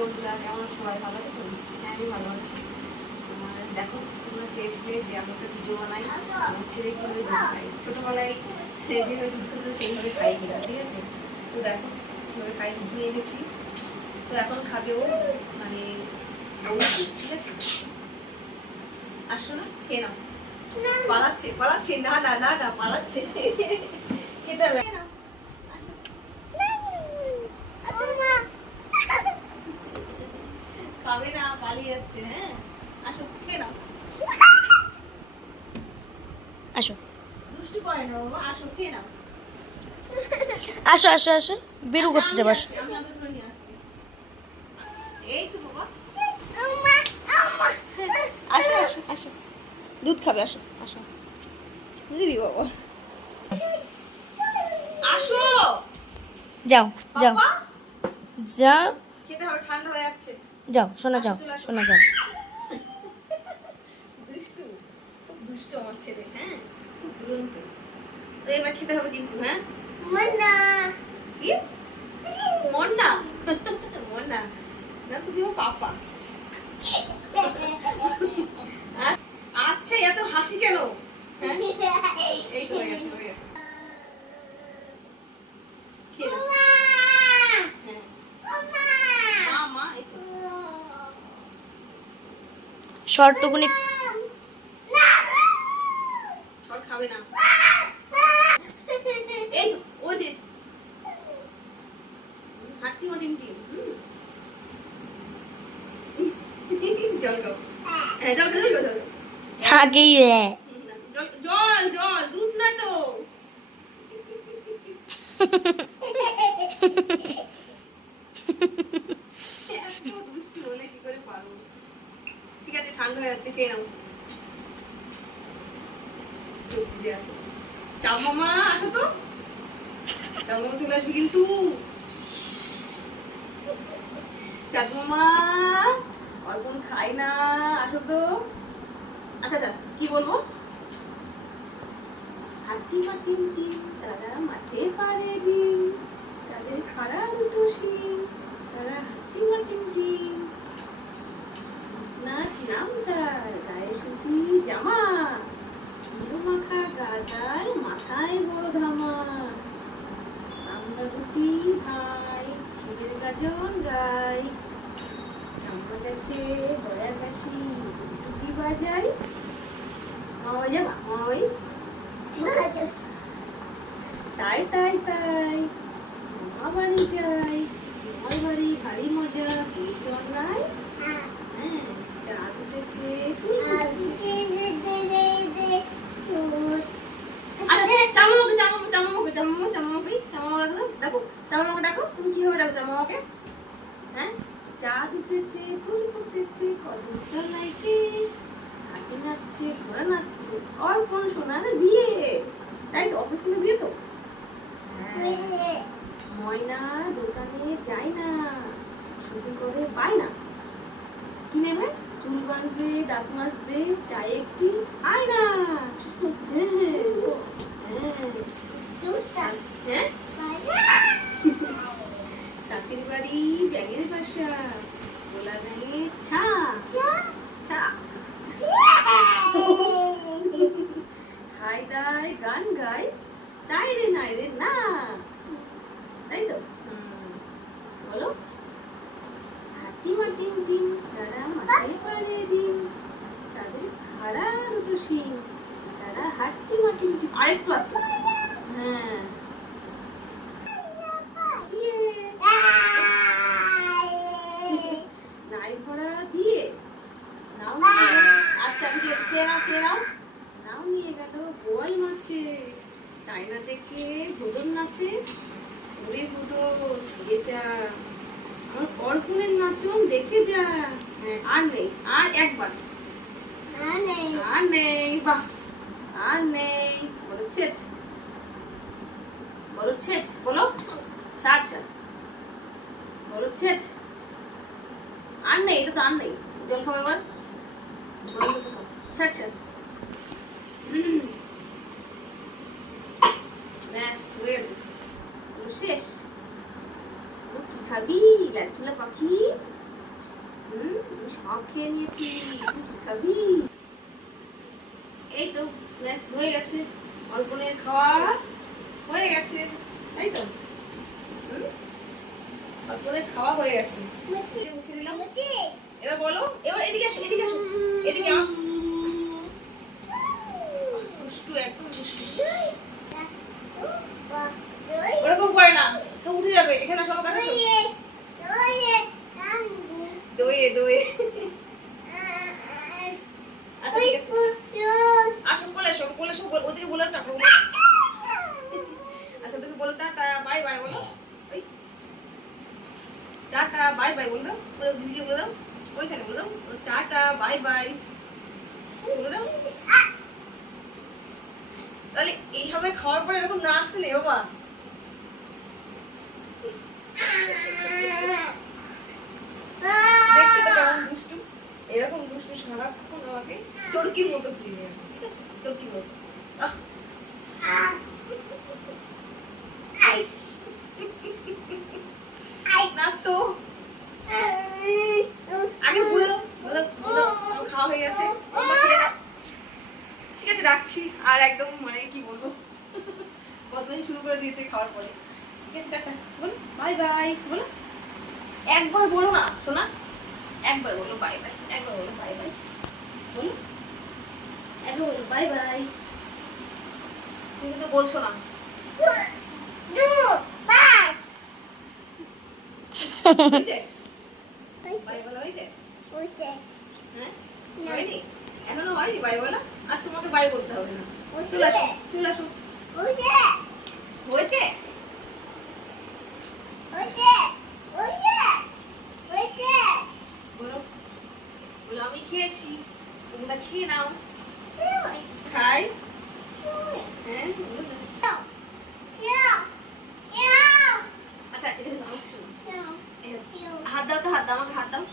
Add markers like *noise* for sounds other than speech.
বন্ধুরা, কেমন সবাই ভালো আছে? তো হ্যাঁ আমি ভালো আছি। আর দেখো, তোমরা চেয়েছিলে যে আমি একটা ভিডিও বানাই, আমার ছেলে কীভাবে দুধ খাই ছোটোবেলায় যেভাবে দুধ খেতো সেইভাবে খাই কিনা ঠিক আছে? তো দেখো, কীভাবে খাই দুধ নিয়ে গেছি তো এখন খাবে ও মানে ঠিক আছে? আসো না খেয়ে নাও। পালাচ্ছে পালাচ্ছে, না না না না, পালাচ্ছে। *laughs* খেতে হবে না আসো। আচ্ছা খাবে না পালিয়ে যাচ্ছে হ্যাঁ? আসো খেয়ে নাও। আসো। দুষ্টু করে না বাবা আসো খেয়ে নাও। আসো আসো আসো। বেরু করতে যাব আসো। এই তো বাবা। আসো আসো আসো। দুধ খাবে আসো আসো। দিদি বাবা। আসো! যাও যাও। যা খেতে হবে ঠান্ডা হয়ে যাচ্ছে। যাও শোনা যাও শোনা যাও। দুষ্টু খুব দুষ্টু আমার ছেলে হ্যাঁ? দুরন্ত। তো এবার খেতে হবে কিন্তু হ্যাঁ? কি? মন *laughs* না মন না না তুমি ও পাপা। *laughs* আচ্ছা এত হাসি কেন? হ্যাঁ? এই হয়ে গেছে হয়ে গেছে খেয়ে নাও। হ্যাঁ। মা, মা, এই তো। শর্টটুকুনি সর খাবে না। এই ও যে হাট্টি মাটিম টিম জল খাও। হ্যাঁ জল জল দুধ না তো *laughs* এত দুষ্টু হলে কি করে পারব ঠিক আছে ঠান্ডা হয়ে যাচ্ছে খেয়ে নাও। চোখ আছে। আসো তো। চাপ মামা, চলে আসবে কিন্তু। চাঁদ মামা, অর্পণ খাই না আসো তো। আচ্ছা আচ্ছা কি বলব? হাতি মাটি টিম তারা মাঠে পারে ডিম। তাদের খাড়া দুটো শিম তারা হাতি মাটি টিম নাক নাম তার গায়ে সুতি জামা। মাখা গাদার মাথায় বড় ধামা। আমরা দুটি ভাই শিবের গাজন গাই। আমার কাছে গয়া কাশি টুকি বাজাই। মামা যাবা মামাই। তাই তাই তাই। মামা বাড়ি যাই, মামার বাড়ি ভারী মজা এই চন্দ্রায় হ্যাঁ চাঁদ উঠেছে ফুল ফুটেছে। আচ্ছা চামামাকে চামামা চামামাকে চামামা চামামাকে চামামাকে ডাকো চামামাকে ডাকো তুমি কীভাবে হ্যাঁ? চাঁদ উঠেছে ফুল ফুটেছে কদম তলায় কে? হাতি নাচছে ঘোড়া নাচছে অর্পণ সোনার বিয়ে। তাই তো অর্পণ সোনার বিয়ে তো? হ্যাঁ। ময়না দোকানে যায় না শুধু করে পায় না। কি নেবে? চুল বাঁধবে দাঁত মাজবে চায়ে একটি খায় না হ্যাঁ। হ্যাঁ হ্যাঁ তাঁতির বাড়ি বাসা গোলা ব্যাঙে ছা। ছা। *laughs* খাই দায় গান গাই তাই রে নাই রে না তাই তো হুম। বলো হাতি মাটিম টিম তারা মাথায় পারে ডিম তাদের খাড়া দুটো শিং তারা হাট্টি মাটিম টিম আরেকটু আছে হ্যাঁ দিয়ে, নাই ভরা দিয়ে নাও নিয়ে গেল- আচ্ছা ঠিক আছে খেয়ে নাও খেয়ে নাও নাও নিয়ে গেল বোয়াল মাছে তাই না দেখে ভোদন নাচে ওরে ভোদন যা। আমার অর্পণের নাচন দেখে যা। হ্যাঁ, আর নেই আর একবার। আর নেই। বাহ আর নেই। বলো ছেচ। বলো ছেচ বলো। ষাট ষাট বলো ছেচ। আর নেই এটা তো আর নেই। জল খাব এবার। ষাট ষাট হুম। ব্যাস হয়ে গেছে বলো শেষ ও কি খাবি পাখি হুম, সব খেয়ে নিয়েছি তুই কি খাবি এই তো ব্যাস হয়ে গেছে অল্পনের খাওয়া হয়ে গেছে তাই তো? অল্পনের খাওয়া হয়ে গেছে মুছে দিলাম এবার বলো এবার এদিকে আসো এদিকে আসো। এদিকে আও। দুষ্টু একদম দুষ্টু ওরকম করে না তো উঠে যাবে এখানে সব কাছে আসো দইয়ে দইয়ে আচ্ছা ঠিক আছে আসো বলে এসো বলে এসো তাহলে এইভাবে খাওয়ার পরে এরকম না আসতে নেই বাবা। দুষ্টু? এরকম দুষ্টু সারাক্ষণ আমাকে চরকির মতো ঠিক আছে? চরকির মতো আহ, না তো আগে বলে দাও বলে দাও, বলে দাও, আমার খাওয়া হয়ে গেছে তোমরা খেয়ে নাও। ঠিক আছে রাখছি আর একদম মানে কি বলব? বদমাইশি শুরু করে দিয়েছে খাওয়ার পরে। ঠিক আছে টাটা বলো বাই বাই বলো একবার বলো না শোনা। একবার বলো বাই বাই একবার বলো বাই বাই বলো একবার বলো বাই বাই তুমি কিন্তু বলছো না। হয়েছে? বাই বলা হয়েছে। হ্যাঁ? হয়নি? এখনও হয়নি বাই বলা আর তোমাকে বাই বলতে হবে না। চলে আসো চলে আসো। হয়েছে? আমি খেয়েছি। তোমরা খেয়ে নাও। খাই। হ্যাঁ আচ্ছা হাত দাও তো হাত দাও আমাকে হাত দাও।